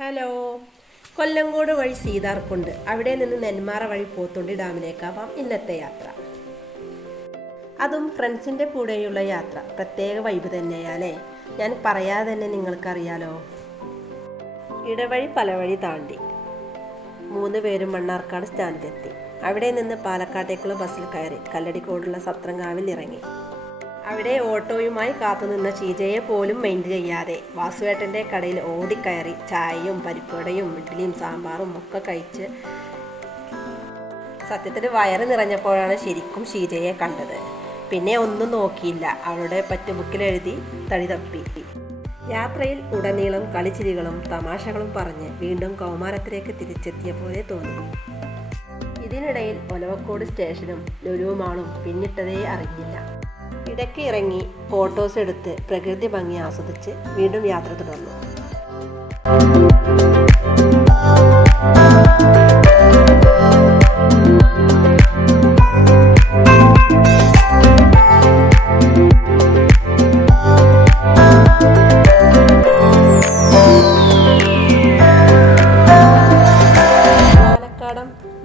Hello Kollengode വഴി സീതാർക്കുണ്ട്. അവിടെ നിന്ന് നെന്മാറ വഴി പോത്തുണ്ടി ഡാമിലേക്കാവാം ഇന്നത്തെ യാത്ര. അതും ഫ്രണ്ട്സിന്റെ കൂടെയുള്ള യാത്ര. പ്രത്യേക വൈബ് തന്നെയാലേ. ഞാൻ പറയാതെ തന്നെ നിങ്ങൾക്കറിയാലോ? ഇടവഴി പല വഴി താണ്ടി. മൂന്ന് പേരും മണ്ണാർക്കാട് സ്റ്റാൻഡിലെത്തി. അവിടെ നിന്ന് പാലക്കാട്ടേക്കുള്ള ബസ്സിൽ കയറി കല്ലടിക്കോടുള്ള സത്രങ്കാവിൽ ഇറങ്ങി. അവിടെ ഓട്ടോയുമായി കാത്തുനിന്ന ചീജയെ പോലും മൈൻഡ് ചെയ്യാതെ. വാസുവേട്ടന്റെ കടയിൽ ഓടിക്കയറി ചായയും പരിപ്പടയും ഇഡ്ഡലിയും സാമ്പാറും ഒക്കെ കഴിച്ച് സത്യത്തിൽ വയറ് നിറഞ്ഞപ്പോഴാണ് ശരിക്കും ഷീജയെ കണ്ടത്. പിന്നെ ഒന്നും നോക്കിയില്ല. അവളുടെ പറ്റുബുക്കിലെഴുതി തടി തപ്പി യാത്രയിൽ ഉടനീളം കളിച്ചിരികളും തമാശകളും പറഞ്ഞ് വീണ്ടും കൗമാരത്തിലേക്ക് തിരിച്ചെത്തിയ പോലെ തോന്നി. ഇതിനിടയിൽ ഒലവക്കോട് സ്റ്റേഷനും ലുലുമാളും പിന്നിട്ടതേ അറിഞ്ഞില്ല. ഇടയ്ക്ക് ഇറങ്ങി ഫോട്ടോസ് എടുത്ത് പ്രകൃതി ഭംഗി ആസ്വദിച്ച് വീണ്ടും യാത്ര തുടർന്നു.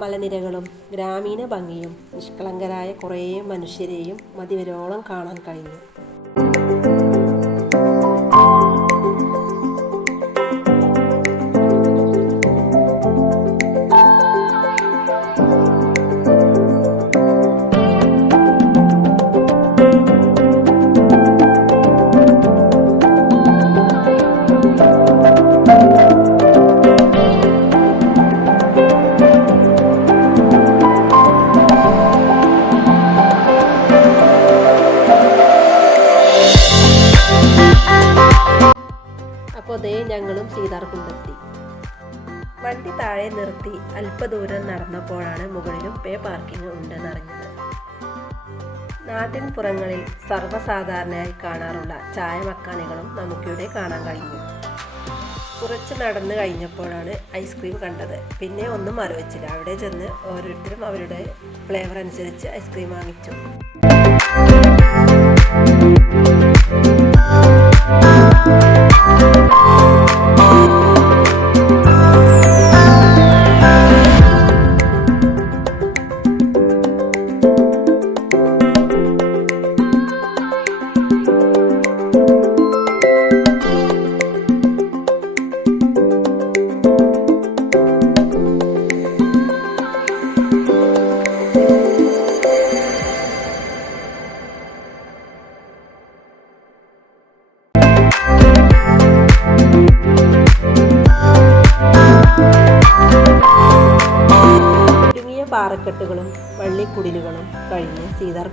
മലനിരകളും ഗ്രാമീണ ഭംഗിയും നിഷ്കളങ്കരായ കുറേ മനുഷ്യരെയും മതിവരോളം കാണാൻ കഴിഞ്ഞു. ദേ ഞങ്ങളും സീതാർകുണ്ടെത്തി വണ്ടി താഴെ നിർത്തി അല്പദൂരം നടന്നപ്പോഴാണ് മുകളിലും പേ പാർക്കിംഗ് നാട്ടിൻ പുറങ്ങളിൽ സർവസാധാരണയായി കാണാറുള്ള ചായ മക്കാനികളും നമുക്കിവിടെ കാണാൻ കഴിഞ്ഞു. കുറച്ച് നടന്നു കഴിഞ്ഞപ്പോഴാണ് ഐസ്ക്രീം കണ്ടത്. പിന്നെ ഒന്നും ആലോചിച്ചില്ല അവിടെ ചെന്ന് ഓരോരുത്തരും അവരുടെ ഫ്ലേവർ അനുസരിച്ച് ഐസ്ക്രീം വാങ്ങിച്ചു. ഇടുങ്ങിയ പാറക്കെട്ടുകളും വള്ളിക്കുടിലുകളും കഴിഞ്ഞ് സീതാർ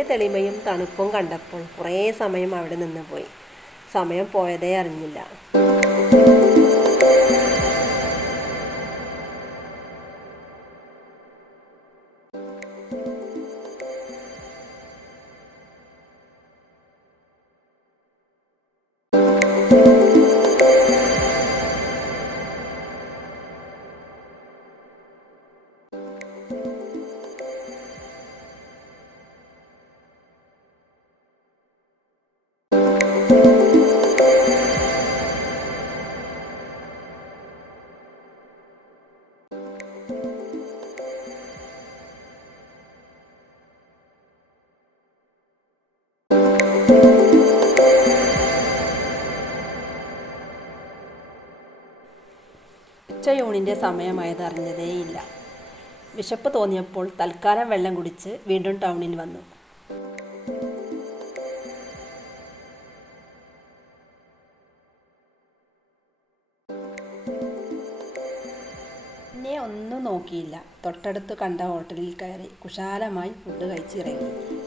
കൊണ്ടെത്തി തെളിമയും തണുപ്പും കണ്ടപ്പോൾ കുറേ സമയം അവിടെ നിന്ന് പോയി. സമയം പോയതേ അറിഞ്ഞില്ല. ഉച്ചയൂണിന്റെ സമയമായത് അറിഞ്ഞതേയില്ല. വിശപ്പ് തോന്നിയപ്പോൾ തൽക്കാലം വെള്ളം കുടിച്ച് വീണ്ടും ടൗണിൽ വന്നു. പിന്നെ ഒന്നും നോക്കിയില്ല. തൊട്ടടുത്ത് കണ്ട ഹോട്ടലിൽ കയറി കുശാലമായി ഫുഡ് കഴിച്ചിറങ്ങി.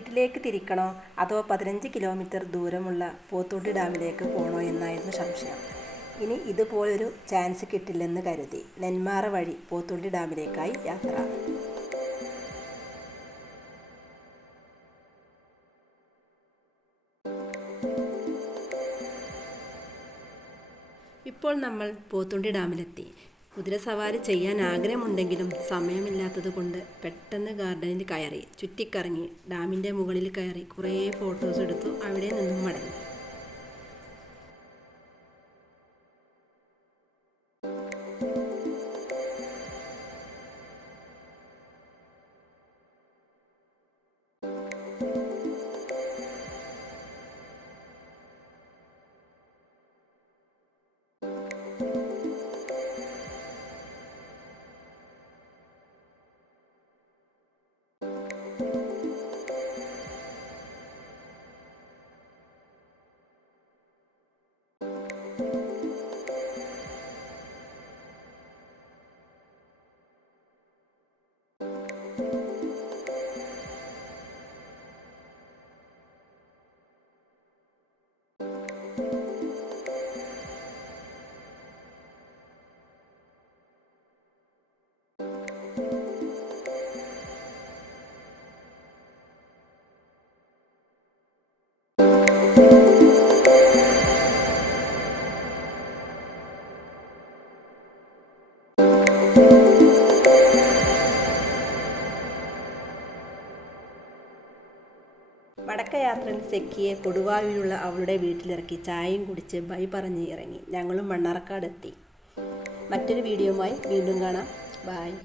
വീട്ടിലേക്ക് തിരിക്കണോ അതോ പതിനഞ്ച് കിലോമീറ്റർ ദൂരമുള്ള പോത്തോട്ടി ഡാമിലേക്ക് പോകണോ എന്നായിരുന്നു സംശയം. ഇനി ഇതുപോലൊരു ചാൻസ് കിട്ടില്ലെന്ന് കരുതി നെന്മാറ വഴി പോത്തുണ്ടി ഡാമിലേക്കായി യാത്ര. ഇപ്പോൾ നമ്മൾ പോത്തുണ്ടി ഡാമിലെത്തി. കുതിരസവാരി ചെയ്യാൻ ആഗ്രഹമുണ്ടെങ്കിലും സമയമില്ലാത്തത് കൊണ്ട് പെട്ടെന്ന് ഗാർഡനിൽ കയറി ചുറ്റിക്കറങ്ങി ഡാമിന്റെ മുകളിൽ കയറി കുറേ ഫോട്ടോസ് എടുത്തു അവിടെ നിന്നും മടങ്ങി. മടക്കയാത്രയിൽ സെക്കിയെ കൊടുവായൂരുള്ള അവളുടെ വീട്ടിലിറക്കി ചായയും കുടിച്ച് ബൈ പറഞ്ഞ് ഇറങ്ങി. ഞങ്ങളും മണ്ണാർക്കാടെത്തി. മറ്റൊരു വീഡിയോയുമായി വീണ്ടും കാണാം. ബായ്